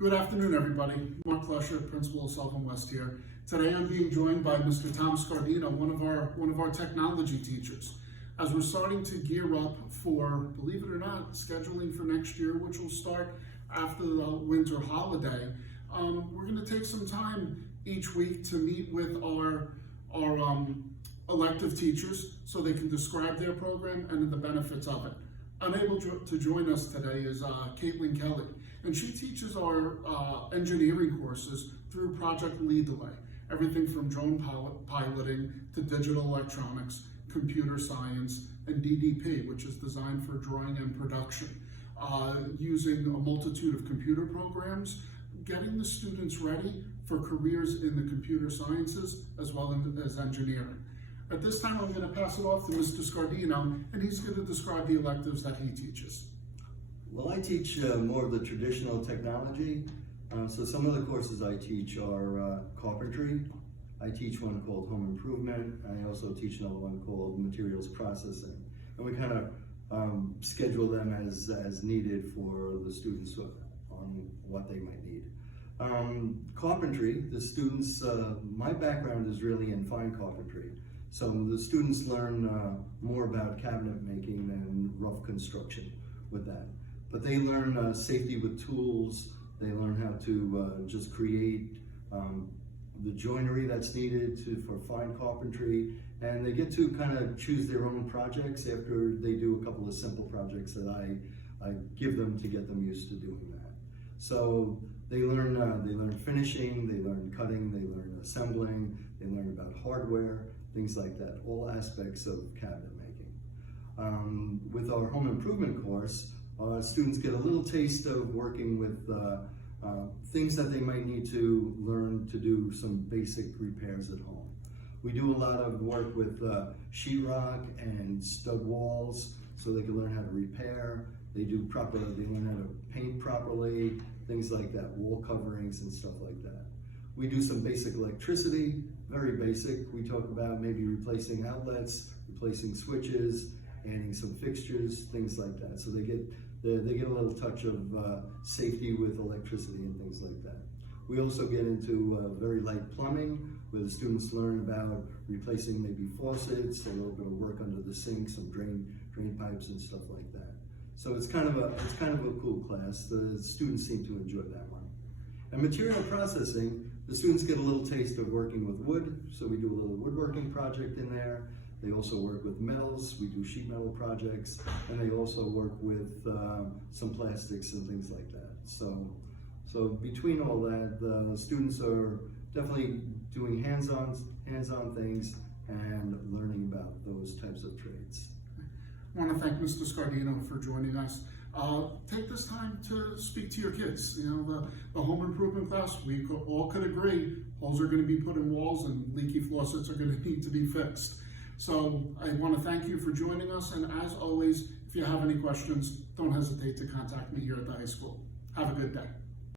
Good afternoon, everybody. Mark Lusher, Principal of Sullivan West here. Today I'm being joined by Mr. Tom Scardino, one of our technology teachers. As we're starting to gear up for, believe it or not, scheduling for next year, which will start after the winter holiday, we're going to take some time each week to meet with our elective teachers so they can describe their program and the benefits of it. Unable to join us today is Caitlin Kelly, and she teaches our engineering courses through Project Lead the Way, everything from drone piloting to digital electronics, computer science, and DDP, which is designed for drawing and production, using a multitude of computer programs, getting the students ready for careers in the computer sciences as well as engineering. At this time, I'm going to pass it off to Mr. Scardino, and he's going to describe the electives that he teaches. Well, I teach more of the traditional technology. So some of the courses I teach are carpentry. I teach one called home improvement. I also teach another one called materials processing. And we kind of schedule them as needed for the students on what they might need. Carpentry, the students, my background is really in fine carpentry. So the students learn more about cabinet making and rough construction with that. But they learn safety with tools. They learn how to just create the joinery that's needed for fine carpentry. And they get to kind of choose their own projects after they do a couple of simple projects that I give them to get them used to doing that. So they learn finishing, they learn cutting, they learn assembling, they learn about hardware, things like that, all aspects of cabinet making. With our home improvement course, students get a little taste of working with things that they might need to learn to do some basic repairs at home. We do a lot of work with sheetrock and stud walls so they can learn how to repair. They learn how to paint properly, things like that, wall coverings and stuff like that. We do some basic electricity, very basic. We talk about maybe replacing outlets, replacing switches, adding some fixtures, things like that. So they get a little touch of safety with electricity and things like that. We also get into very light plumbing, where the students learn about replacing maybe faucets, a little bit of work under the sink, some drain pipes and stuff like that. So it's kind of a cool class. The students seem to enjoy that one. And material processing, the students get a little taste of working with wood, so we do a little woodworking project in there. They also work with metals, we do sheet metal projects, and they also work with some plastics and things like that. So between all that, the students are definitely doing hands-on things and learning about those types of trades. I want to thank Mr. Scardino for joining us. Take this time to speak to your kids. You know, the home improvement class, we all could agree, holes are going to be put in walls and leaky faucets are going to need to be fixed. So I want to thank you for joining us, and as always, if you have any questions, don't hesitate to contact me here at the high school. Have a good day.